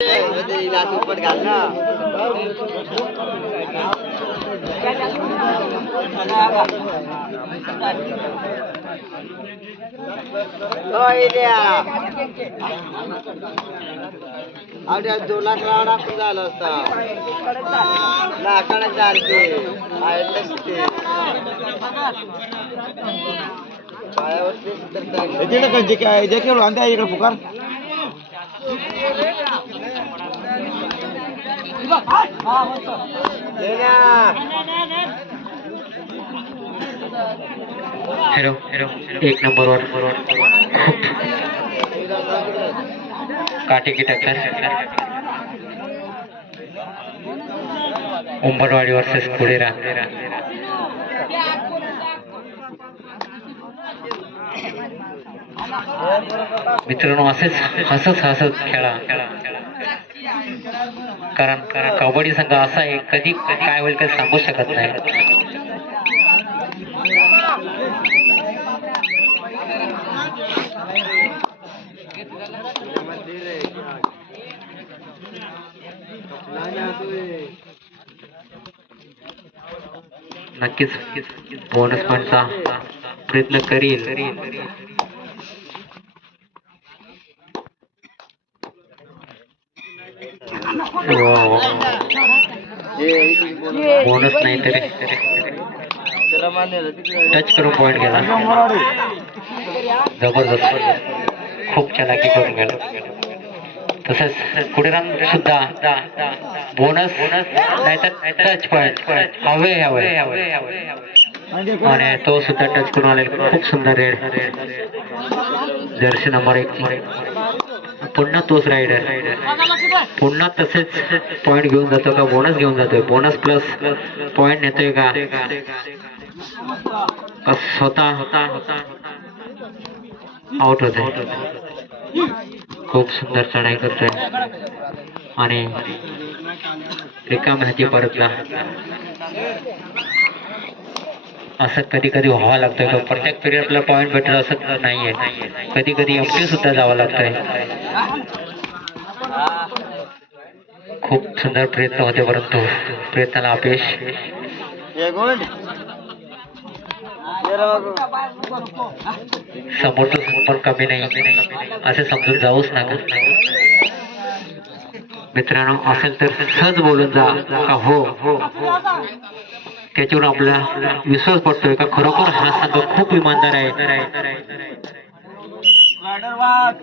ना दोन लाख रावड आपण झालं असतं लाकडा चालते पायावरती काय जे काय आणि त्या इकडे पुकार? हॅलो हॅलो एक नंबर नंबरवर. खूप काटेकी टक्कर. उंबरवाडी वर्सेस पुढे राहते मित्रांनो असेच हसत हसत खेळा खेळा खेळा. कारण कबड्डी संघ असा आहे कधी काय होईल काही सांगू शकत नाही. नक्कीच बोनस पॉईंटचा प्रयत्न करील. बोनस नाही तरी टच करून पॉईंट गेला ज़बरदस्त। खूप चलाकी करून गेला तसंच पुढे सुद्धा बोनस नाहीतर टच पॉईंट हवे आणि तो सुद्धा टच करून आले खूप सुंदर रेड जर्सी नंबर एक. पुन्हा तोच रायडर पुन्हा तसेच पॉइंट घेऊन जातो का? बोनस घेऊन जातोय. बोनस प्लस पॉइंट नेतोय का? स्वतः होता होता आउट होते खूप सुंदर चढाई करतोय. आणि रिकाम्या हाती परतला. असं कधी कधी व्हावं लागतंय. का प्रत्येक पिरियडला पॉईंट भेटलं असं नाहीये. कधी कधी एमटी सुद्धा जावं लागतंय. खूप सुंदर प्रयत्न होते परंतु प्रयत्नाला अपयश. समोरचं कमी नाही. असे समजून जाऊच मित्रांनो असेल तर सहज बोलून जा. का हो? त्याच्यावर आपला विश्वास पडतोय का? खरोखर हा संघ खूप इमानदार आहे.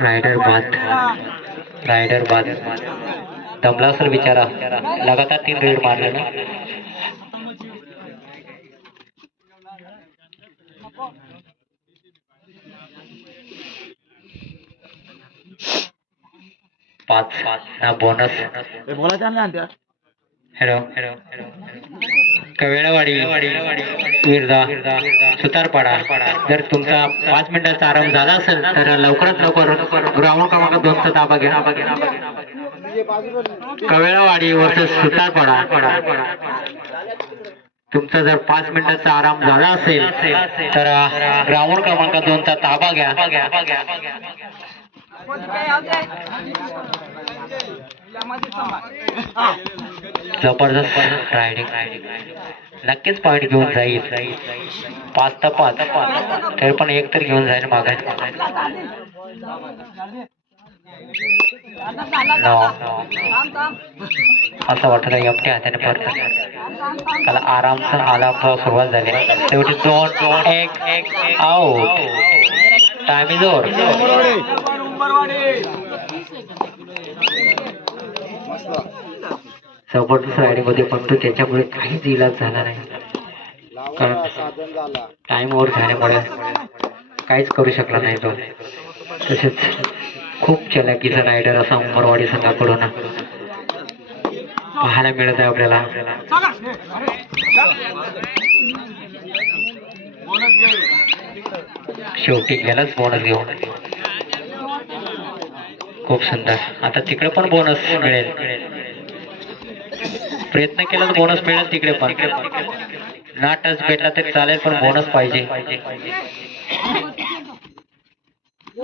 रायडर बाद रायडर बाद दमला सर बिचारा लगातार तीन रेड मारले ना? पाच. ना बोनस हे त्या. हॅलो हॅलो कवेळावाडी विरदा सुतारपाडा. जर तुमचा पाच मिनिटाचा आराम झाला असेल तर लवकरात लवकर ग्राउंड क्रमांक दोनचा ताबा घ्या. कवेळावाडी वर्सेस सुतारपाडा. तुमचा जर पाच मिनिटाचा आराम झाला असेल तर ग्राउंड क्रमांक दोनचा ताबा घ्या. जबरदस्त रायडिंग नक्कीच पॉईंट घेऊन जाईल. पाच तर पाच. तरी पण एक तर घेऊन जाईल मागे. असं वाटतं एमटी हाताने पडतं त्याला आरामचं आला सुरुवात झाली. शेवटी दोन दोन एक एक आऊट टायमिंग जबरदस्त रायडिंग होते परंतु त्याच्यामुळे काहीच इलाज झाला नाही. कारण टाइम ओव्हर झाल्यामुळे काहीच करू शकला नाही तो. तसेच खूप चलाकीचा रायडर असा उमरवाडी संघाकडून पाहायला मिळत आहे आपल्याला. शेवटी गेलाच बोनस घेऊन. खूप सुंदर. आता तिकडे पण बोनस मिळेल. प्रयत्न केला तर बोनस मिळेल तिकडे पण. ना टच भेटला तरी चालेल पण बोनस पाहिजे.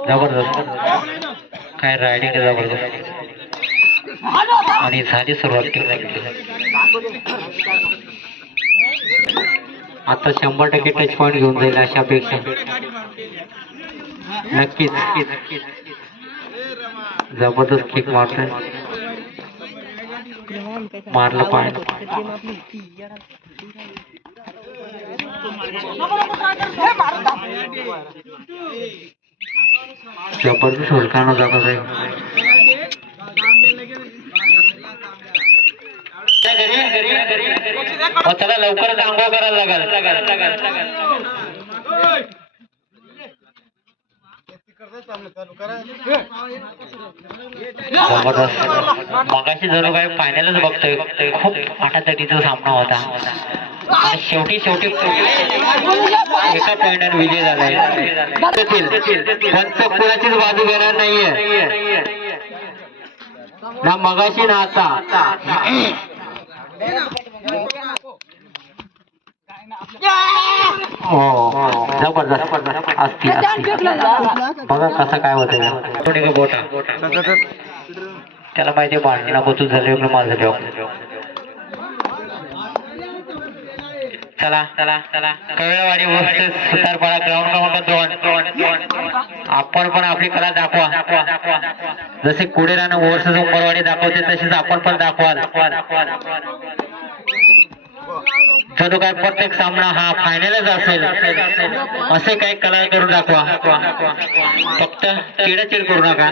जबरदस्त. काय रायडिंग जबरदस्त. आणि झाली सुरुवात आता शंभर टक्के टच पॉईंट घेऊन जाईल अशा अपेक्षा नक्कीच. जबरदस्त किक मारतोय. मारलं पॉईंट जबरदस्त हुलकाना दाखवत आहे त्याला लवकरच आंघोळ करायला लागल. मगाशी जणू काय फायनलच बघतोय. खूप आठातटीचा सामना होता. आणि शेवटी शेवटी एका पॉईंटाने विजय झालाय. पंच कुणाचीच बाजू घेणार नाहीये. ना मगाशी ना आता. हो. जबरदस्त असती असती बघा कसं काय होतं बोटा त्याला माहिती भांडण नको तू झाले माझं देव चला चला चला कळवाडी वर्सेस सुतारपाडा ग्राउंड क्रमांक दोन आपण पण आपली कला दाखवा जसे कुडेरानं वर्ष उंबरवाडी दाखवते तसेच आपण पण दाखवा दाखवा दाखवा दाखवाल तो काय प्रत्येक सामना हा फायनलच असेल. असे काही कलाय करून दाखवा. फक्त चिडाचिड करू नका.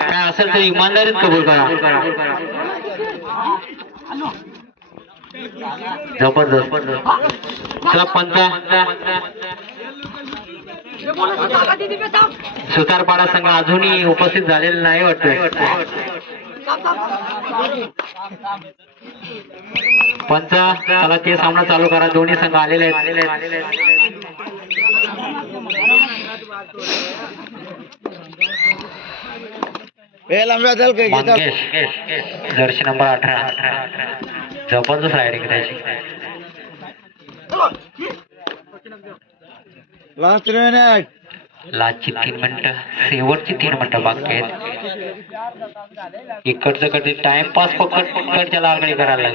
काय असेल तर इमानदारीत कबूल करा. जबरदस्त. चला सुतारपाडा संघ अजूनही उपस्थित झालेला नाही वाटतोय. पंचा चला ते सामना चालू करा. दोन्ही संघ आलेले आहेत. मंगेश. जर्सी नंबर अठरा. जबरदस्त रायडिंग त्याची लास्ट मिनिट लास्टची तीन मिनिटं शेवटची तीन मिनिटं बाकी आहेत. इकडचं कधी टाइमपास पकड पकडच्या लागणी करायला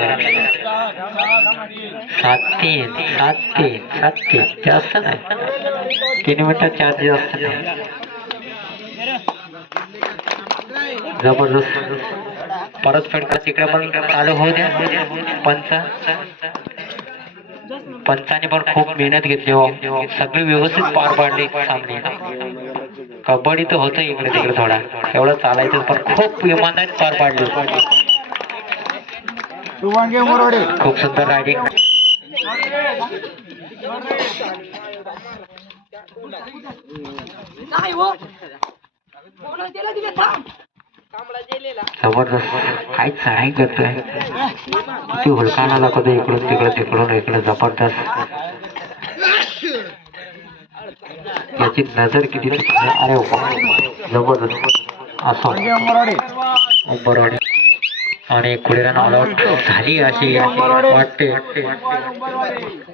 सात तीन सात तीन सात तीन जास्त तीन चार्ज ज़बरदस्त। परत फेडका तिकडे चालू पंच। पंचाने मेहनत हो। सगळी व्यवस्थित पार पाडली सामने। कबड्डी तर होतं इकडे तिकडे थोडा. एवढं चालायचं पण खूप इमानदारी पार पाडली. खूप सुंदर रायडिंग. जबरदस्त. काय चढाई करतोय किती हुलकाना दाखवतो इकडून तिकडं तिकडून इकडे. जबरदस्त. याची नजर किती अरे जबरदस्त. असं. बरोबर आणि कुडेरान ऑल आउट झाली अशी वाटते.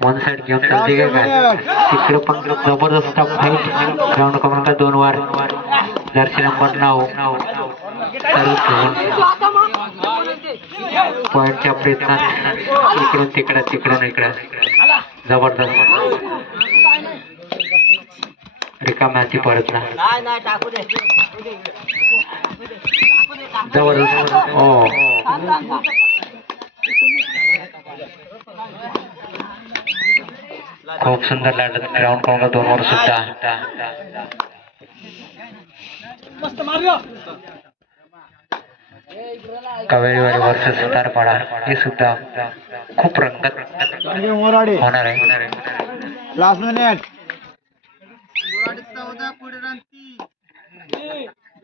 वन साइड गेम चालते काय तिकडे पण जबरदस्त फाईट. ग्राउंड क्रमांक दोन वार. जर्सी नंबर नऊ. पॉईंटच्या प्रयत्नात इकडून तिकडं तिकडून इकडं. जबरदस्त. रिकाम्या हाती परत ना नाही नाही टाकू दे. जबरदस्त हो. खूप सुंदर लढत ग्राउंड क्रमांक दोन वर सुद्धा. कावेरीवाडी वर्सेस सुतारपाडा हे सुद्धा खूप रंगत वांगे मोरवडे होणार आहे. Last minute